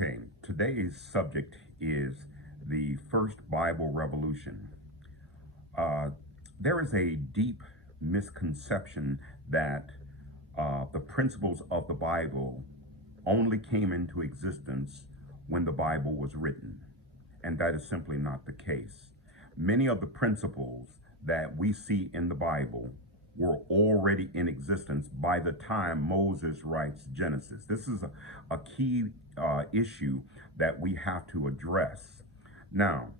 Okay, today's subject is the first Bible revolution. Uh, there is a deep misconception that the principles of the Bible only came into existence when the Bible was written, and that is simply not the case. Many of the principles that we see in the Bible were already in existence by the time Moses writes Genesis. This is a key issue that we have to address. Now,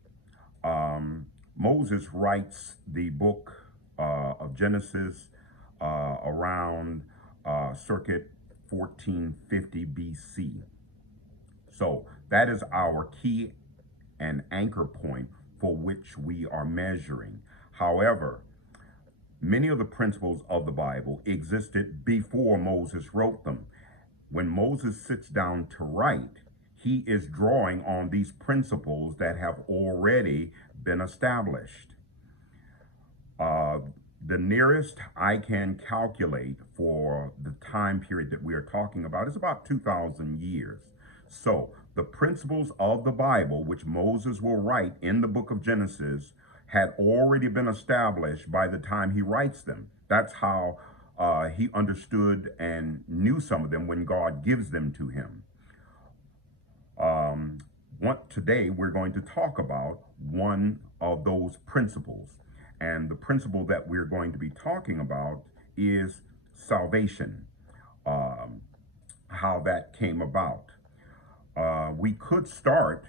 Moses writes the book of Genesis around circuit 1450 BC. So that is our key and anchor point for which we are measuring. However, many of the principles of the Bible existed before Moses wrote them. When Moses sits down to write, he is drawing on these principles that have already been established. The nearest I can calculate for the time period that we are talking about is about 2,000 years. So the principles of the Bible, which Moses will write in the book of Genesis, had already been established by the time he writes them. That's how he understood and knew some of them when God gives them to him. Today, we're going to talk about one of those principles. And the principle that we're going to be talking about is salvation, how that came about. We could start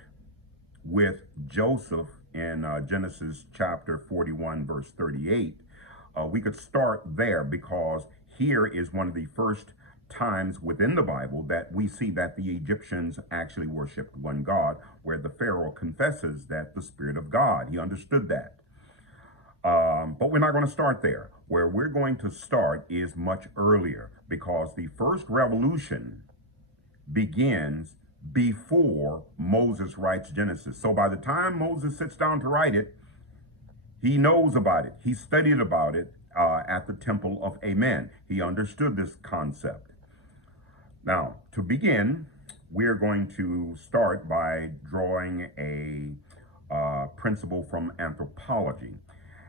with Joseph in Genesis chapter 41, verse 38. We could start there because here is one of the first times within the Bible that we see that the Egyptians actually worshiped one God, where the Pharaoh confesses that the Spirit of God, he understood that. But we're not going to start there. Where we're going to start is much earlier because the first revolution begins before Moses writes Genesis. So by the time Moses sits down to write it, he knows about it. He studied about it at the Temple of Amen. He understood this concept. Now, to begin, we're going to start by drawing a principle from anthropology.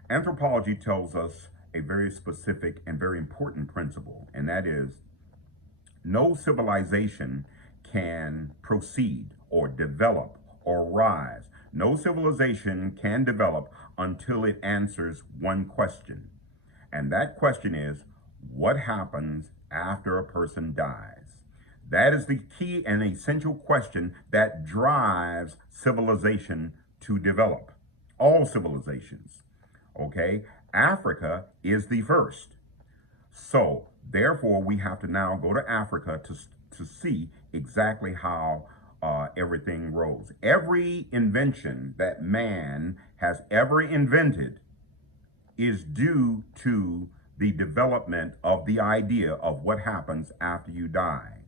Anthropology tells us a very specific and very important principle, and that is no civilization can proceed or develop or rise. No civilization can develop until it answers one question. And that question is, what happens after a person dies? That is the key and essential question that drives civilization to develop. All civilizations. Okay? Africa is the first. So, therefore, we have to now go to Africa to see exactly how everything rose. Every invention that man has ever invented is due to the development of the idea of what happens after you die.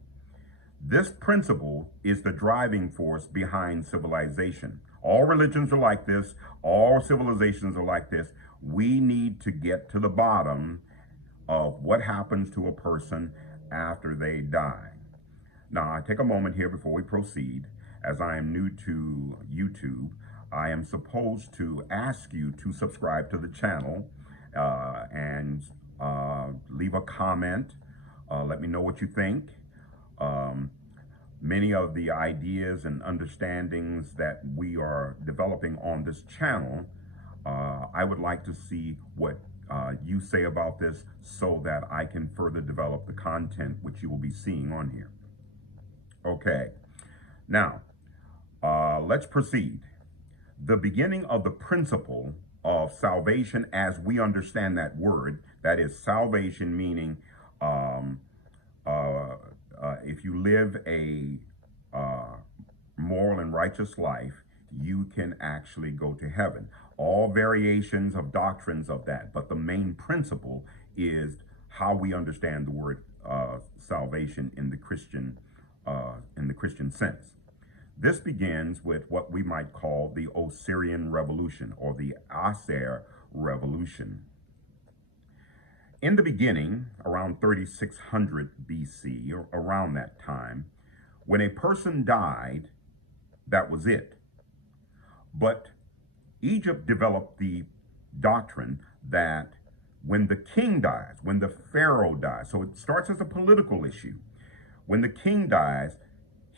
This principle is the driving force behind civilization. All religions are like this. All civilizations are like this. We need to get to the bottom of what happens to a person after they die. Now, I take a moment here before we proceed. As I am new to YouTube, I am supposed to ask you to subscribe to the channel and leave a comment. Let me know what you think. Many of the ideas and understandings that we are developing on this channel, I would like to see what you say about this so that I can further develop the content which you will be seeing on here. Okay, now let's proceed. The beginning of the principle of salvation as we understand that word, that is salvation meaning if you live a moral and righteous life, you can actually go to heaven. All variations of doctrines of that, but the main principle is how we understand the word salvation in the Christian sense. This begins with what we might call the Osirian Revolution or the Osirian Revolution. In the beginning, around 3600 BC, or around that time, When a person died, that was it. But Egypt developed the doctrine that when the king dies, when the pharaoh dies, so it starts as a political issue. When the king dies,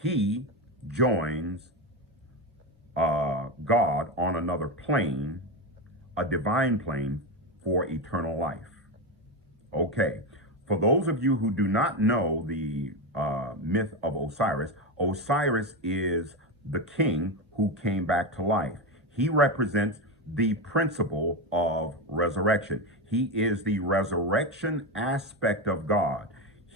he joins God on another plane, a divine plane for eternal life. Okay, for those of you who do not know the myth of Osiris, Osiris is the king who came back to life. He represents the principle of resurrection. He is the resurrection aspect of God.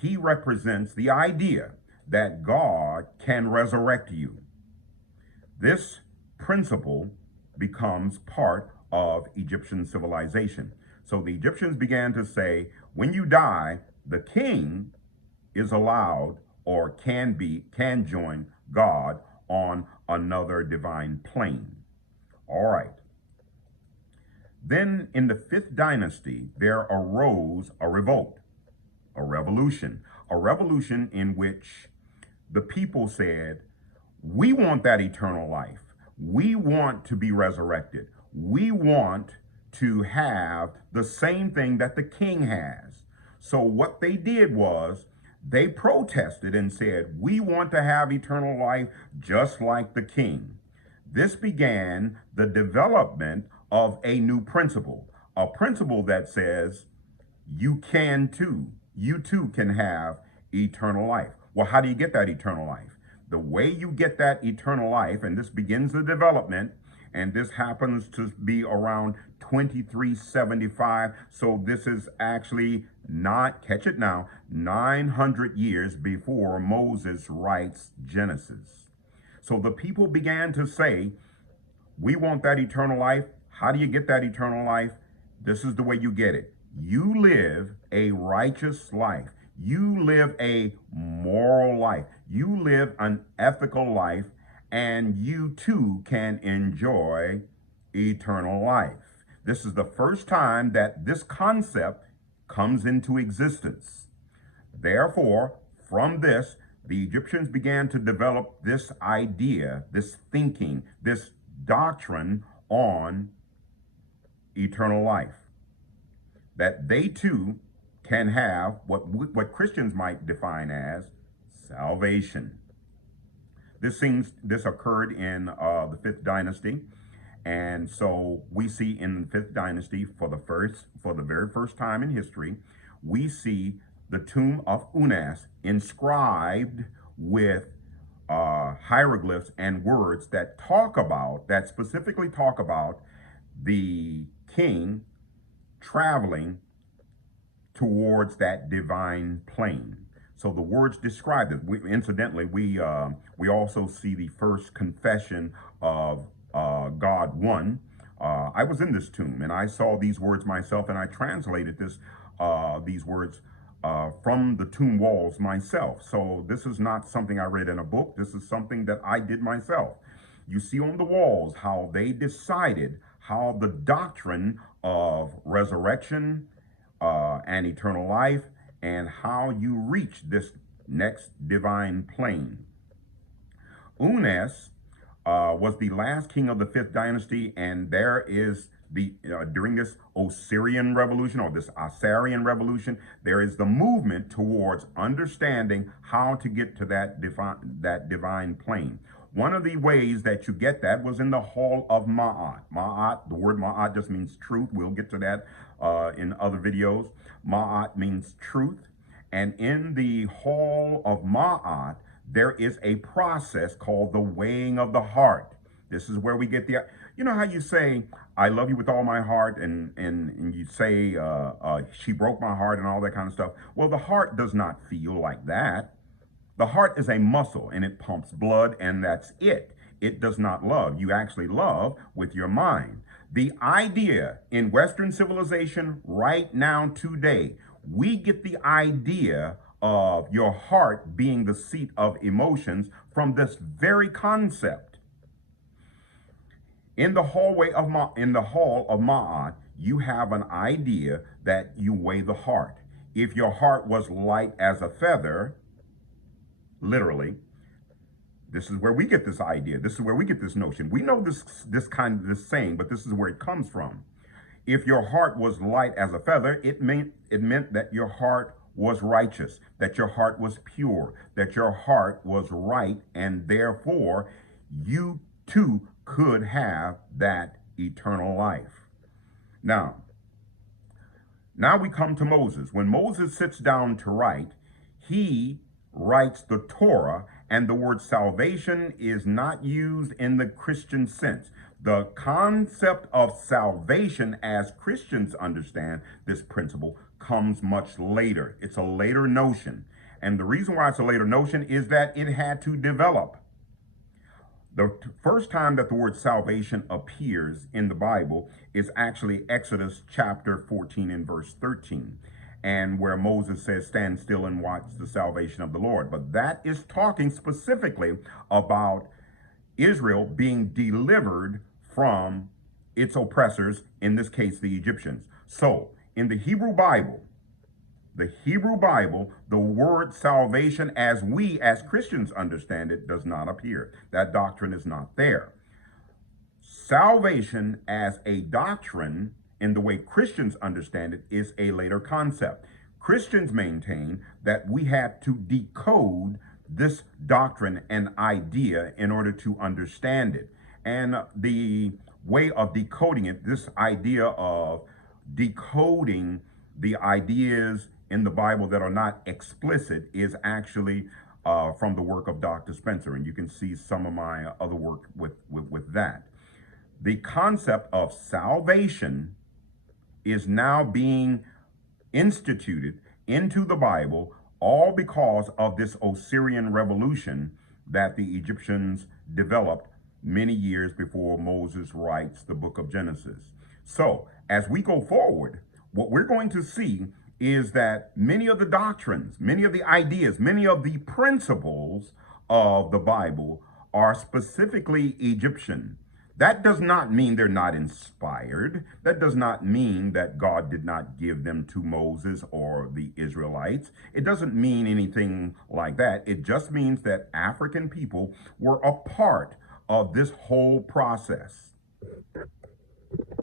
He represents the idea that God can resurrect you. This principle becomes part of Egyptian civilization. So the Egyptians began to say, when you die, the king is allowed or can join God on another divine plane. All right. Then in the 5th dynasty, there arose a revolt, a revolution in which the people said, we want that eternal life. We want to be resurrected. We want to have the same thing that the king has. So what they did was they protested and said, we want to have eternal life just like the king. This began the development of a new principle, a principle that says you can too. You too can have eternal life. Well, how do you get that eternal life? The way you get that eternal life, and this begins the development, and this happens to be around 2375. So this is actually not, catch it now, 900 years before Moses writes Genesis. So the people began to say, we want that eternal life. How do you get that eternal life? This is the way you get it. You live a righteous life. You live a moral life. You live an ethical life, and you too can enjoy eternal life. This is the first time that this concept comes into existence. Therefore, from this, the Egyptians began to develop this idea, this thinking, this doctrine on eternal life, that they too can have what Christians might define as salvation. This occurred in the 5th dynasty, and so we see in the 5th dynasty for the very first time in history, we see the tomb of Unas inscribed with hieroglyphs and words that specifically talk about the king traveling towards that divine plane. So the words describe it. Incidentally, we also see the first confession of God one. I was in this tomb and I saw these words myself, and I translated these words from the tomb walls myself. So this is not something I read in a book. This is something that I did myself. You see on the walls how they decided how the doctrine of resurrection and eternal life, and how you reach this next divine plane. Unas was the last king of the 5th dynasty, and there is during this Osirian Revolution, or this Osirian Revolution, there is the movement towards understanding how to get to that divine plane. One of the ways that you get that was in the Hall of Ma'at. Ma'at, the word Ma'at just means truth. We'll get to that in other videos. Ma'at means truth. And in the Hall of Ma'at, there is a process called the weighing of the heart. This is where we get you know how you say, I love you with all my heart, and you say, she broke my heart and all that kind of stuff. Well, the heart does not feel like that. The heart is a muscle, and it pumps blood, and that's it. It does not love. You actually love with your mind. The idea in Western civilization right now today, we get the idea of your heart being the seat of emotions from this very concept. In the hall of Ma'at, you have an idea that you weigh the heart. If your heart was light as a feather, literally, This is where we get this idea. This is where we get this notion. We know this saying, but this is where it comes from. If your heart was light as a feather, it meant that your heart was righteous, that your heart was pure, that your heart was right, and therefore you too could have that eternal life. Now we come to Moses. When Moses sits down to write, he writes the Torah, and the word salvation is not used in the Christian sense. The concept of salvation, as Christians understand this principle, comes much later. It's a later notion. And the reason why it's a later notion is that it had to develop. The first time that the word salvation appears in the Bible is actually Exodus chapter 14 and verse 13, and where Moses says, stand still and watch the salvation of the Lord. But that is talking specifically about Israel being delivered from its oppressors, in this case, the Egyptians. So in the Hebrew Bible, the word salvation, as we as Christians understand it, does not appear. That doctrine is not there. Salvation as a doctrine, in the way Christians understand it, is a later concept. Christians maintain that we had to decode this doctrine and idea in order to understand it. And the way of decoding it, this idea of decoding the ideas in the Bible that are not explicit, is actually from the work of Dr. Spencer. And you can see some of my other work with that. The concept of salvation is now being instituted into the Bible, all because of this Osirian Revolution that the Egyptians developed many years before Moses writes the book of Genesis. So as we go forward, what we're going to see is that many of the doctrines, many of the ideas, many of the principles of the Bible are specifically Egyptian. That does not mean they're not inspired. That does not mean that God did not give them to Moses or the Israelites. It doesn't mean anything like that. It just means that African people were a part of this whole process.